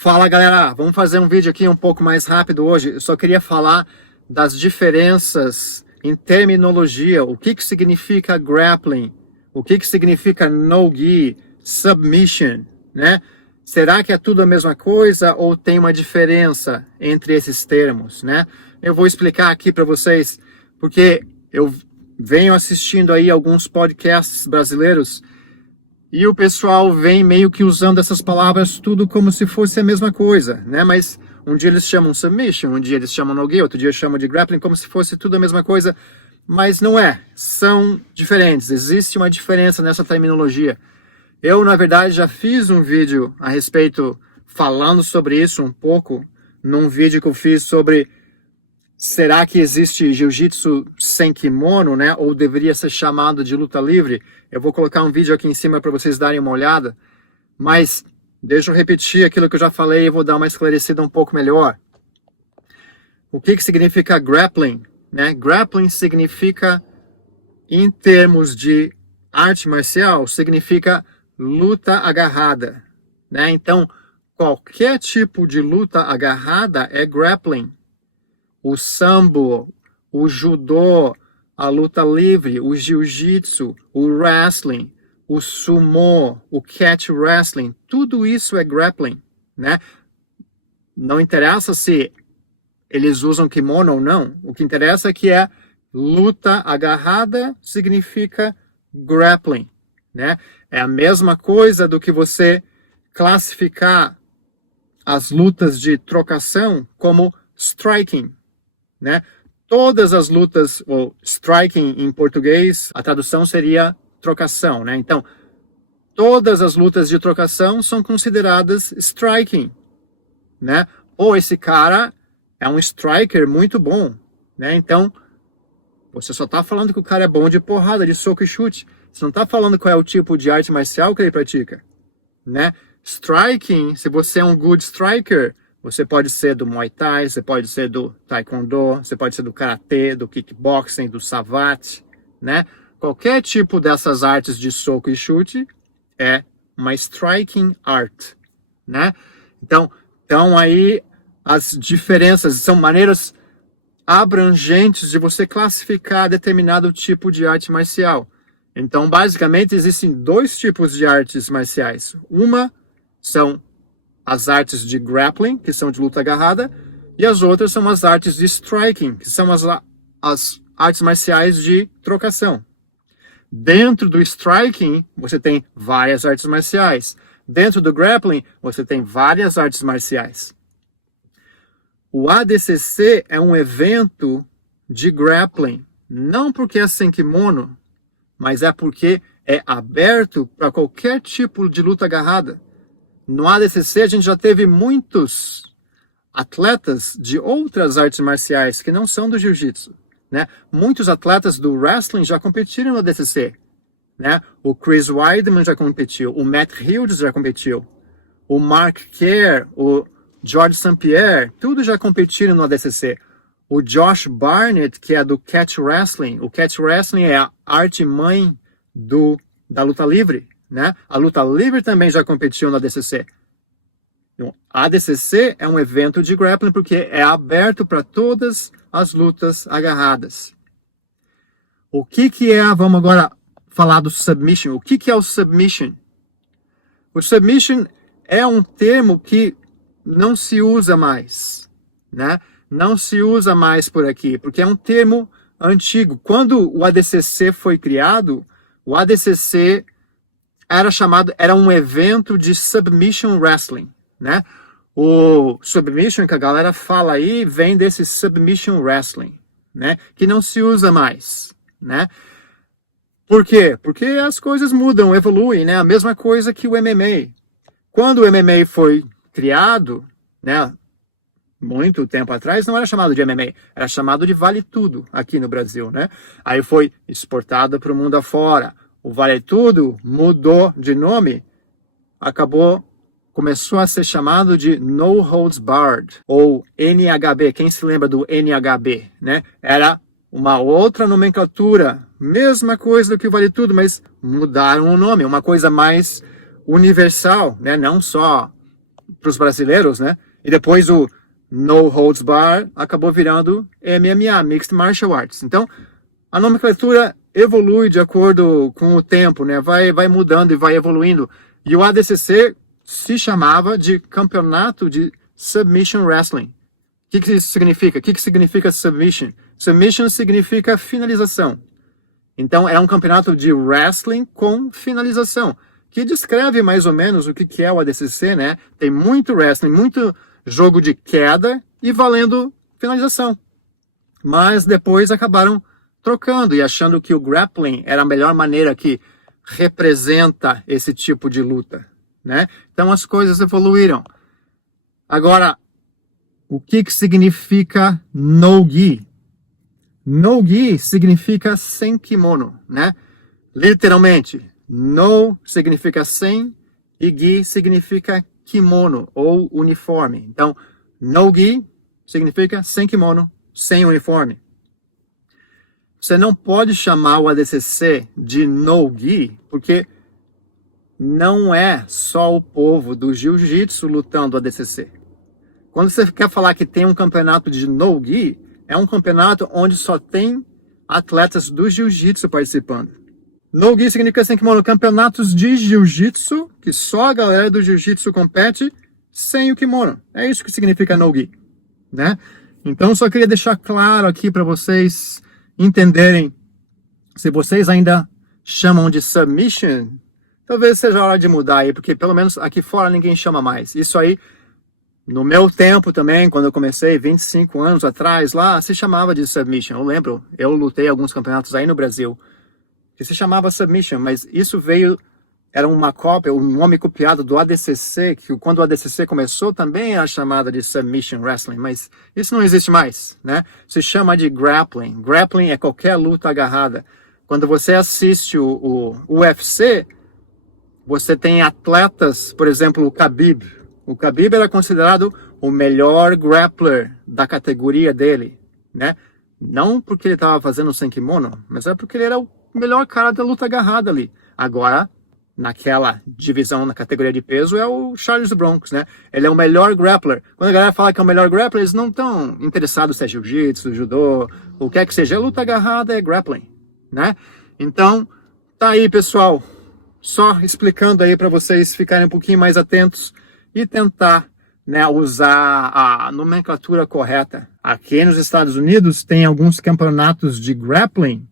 Fala galera, vamos fazer um vídeo aqui um pouco mais rápido hoje. Eu só queria falar das diferenças em terminologia, o que significa grappling, o que significa no-gi, submission, né? Será que é tudo a mesma coisa ou tem uma diferença entre esses termos, né? Eu vou explicar aqui para vocês, porque eu venho assistindo aí alguns podcasts brasileiros e o pessoal vem meio que usando essas palavras tudo como se fosse a mesma coisa, né? Mas um dia eles chamam submission, um dia eles chamam no-gi, outro dia chamam de grappling, como se fosse tudo a mesma coisa. Mas não é, são diferentes, existe uma diferença nessa terminologia. Eu, na verdade, já fiz um vídeo a respeito, falando sobre isso um pouco, num vídeo que eu fiz sobre será que existe jiu-jitsu sem kimono, né? Ou deveria ser chamado de luta livre? Eu vou colocar um vídeo aqui em cima para vocês darem uma olhada. Mas deixa eu repetir aquilo que eu já falei e vou dar uma esclarecida um pouco melhor. O que significa grappling, né? Grappling significa, em termos de arte marcial, significa luta agarrada, né? Então, qualquer tipo de luta agarrada é grappling. O sambo, o judô, a luta livre, o jiu-jitsu, o wrestling, o sumo, o catch wrestling, tudo isso é grappling, né? Não interessa se eles usam kimono ou não, o que interessa é que é luta agarrada significa grappling, né? É a mesma coisa do que você classificar as lutas de trocação como striking, né? Todas as lutas, ou striking em português, a tradução seria trocação, né? Então, todas as lutas de trocação são consideradas striking, né? Ou esse cara é um striker muito bom, né? Então, você só está falando que o cara é bom de porrada, de soco e chute. Você não está falando qual é o tipo de arte marcial que ele pratica, né? Striking, se você é um good striker, você pode ser do Muay Thai, você pode ser do Taekwondo, você pode ser do Karatê, do Kickboxing, do Savate, né? Qualquer tipo dessas artes de soco e chute é uma striking art, né? Então aí as diferenças são maneiras abrangentes de você classificar determinado tipo de arte marcial. Então, basicamente, existem dois tipos de artes marciais. Uma são as artes de grappling, que são de luta agarrada, e as outras são as artes de striking, que são as artes marciais de trocação. Dentro do striking, você tem várias artes marciais. Dentro do grappling, você tem várias artes marciais. O ADCC é um evento de grappling, não porque é sem kimono, mas é porque é aberto para qualquer tipo de luta agarrada. No ADCC, a gente já teve muitos atletas de outras artes marciais que não são do jiu-jitsu, né? Muitos atletas do wrestling já competiram no ADCC, né? O Chris Weidman já competiu, o Matt Hughes já competiu, o Mark Kerr, o George St. Pierre, tudo já competiram no ADCC. O Josh Barnett, que é do catch wrestling, o catch wrestling é a arte mãe da luta livre, né? A luta livre também já competiu no ADCC. Então, a ADCC é um evento de grappling porque é aberto para todas as lutas agarradas. O que é, vamos agora falar do submission. O que é o submission? O submission é um termo que não se usa mais, né? Não se usa mais por aqui, porque é um termo antigo. Quando o ADCC foi criado, o ADCC era um evento de submission wrestling, né? O submission que a galera fala aí vem desse submission wrestling, né? Que não se usa mais, né? Por quê? Porque as coisas mudam, evoluem, né? A mesma coisa que o MMA. Quando o MMA foi criado, né? Muito tempo atrás não era chamado de MMA, era chamado de Vale Tudo aqui no Brasil, né? Aí foi exportado para o mundo afora. O Vale Tudo mudou de nome, começou a ser chamado de No Holds Barred, ou NHB. Quem se lembra do NHB, né? Era uma outra nomenclatura, mesma coisa do que o Vale Tudo, mas mudaram o nome, uma coisa mais universal, né? Não só para os brasileiros, né? E depois o No Holds Bar acabou virando MMA, Mixed Martial Arts. Então, a nomenclatura evolui de acordo com o tempo, né? Vai mudando e vai evoluindo. E o ADCC se chamava de Campeonato de Submission Wrestling. O que isso significa? O que significa submission? Submission significa finalização. Então, era um campeonato de wrestling com finalização, que descreve mais ou menos o que é o ADCC, né? Tem muito wrestling, muito jogo de queda e valendo finalização. Mas depois acabaram trocando e achando que o grappling era a melhor maneira que representa esse tipo de luta, né? Então as coisas evoluíram. Agora, o que significa no-gi? No-gi significa sem kimono, né? Literalmente, no significa sem e gi significa kimono ou uniforme. Então, no-gi significa sem kimono, sem uniforme. Você não pode chamar o ADCC de no-gi, porque não é só o povo do jiu-jitsu lutando ADCC. Quando você quer falar que tem um campeonato de no-gi, é um campeonato onde só tem atletas do jiu-jitsu participando. No-gi significa sem kimono, campeonatos de jiu-jitsu, que só a galera do jiu-jitsu compete sem o kimono. É isso que significa no-gi, né? Então, só queria deixar claro aqui para vocês entenderem, se vocês ainda chamam de submission, talvez seja a hora de mudar aí, porque pelo menos aqui fora ninguém chama mais. Isso aí, no meu tempo também, quando eu comecei, 25 anos atrás, lá se chamava de submission. Eu lembro, eu lutei alguns campeonatos aí no Brasil, que se chamava submission, mas isso veio, era uma cópia, um nome copiado do ADCC, que quando o ADCC começou também era chamada de submission wrestling, mas isso não existe mais, né? Se chama de grappling. Grappling é qualquer luta agarrada. Quando você assiste o UFC, você tem atletas, por exemplo, o Khabib. O Khabib era considerado o melhor grappler da categoria dele, né? Não porque ele estava fazendo sem kimono, mas é porque ele era o melhor cara da luta agarrada ali. Agora, naquela divisão, na categoria de peso, é o Charles Bronx, né? Ele é o melhor grappler. Quando a galera fala que é o melhor grappler, eles não estão interessados se é jiu-jitsu, judô, o que é que seja. A luta agarrada é grappling, né? Então, tá aí, pessoal. Só explicando aí para vocês ficarem um pouquinho mais atentos e tentar, né, usar a nomenclatura correta. Aqui nos Estados Unidos tem alguns campeonatos de grappling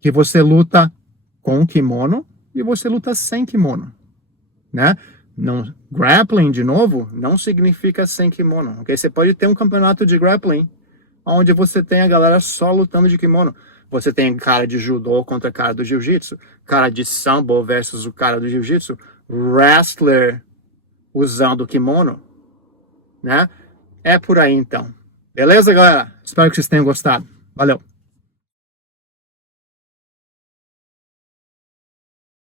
que você luta com kimono e você luta sem kimono, né? Não, grappling, de novo, não significa sem kimono, ok? Você pode ter um campeonato de grappling onde você tem a galera só lutando de kimono. Você tem cara de judô contra cara do jiu-jitsu, cara de sambo versus o cara do jiu-jitsu, wrestler usando kimono, né? É por aí então. Beleza, galera? Espero que vocês tenham gostado. Valeu!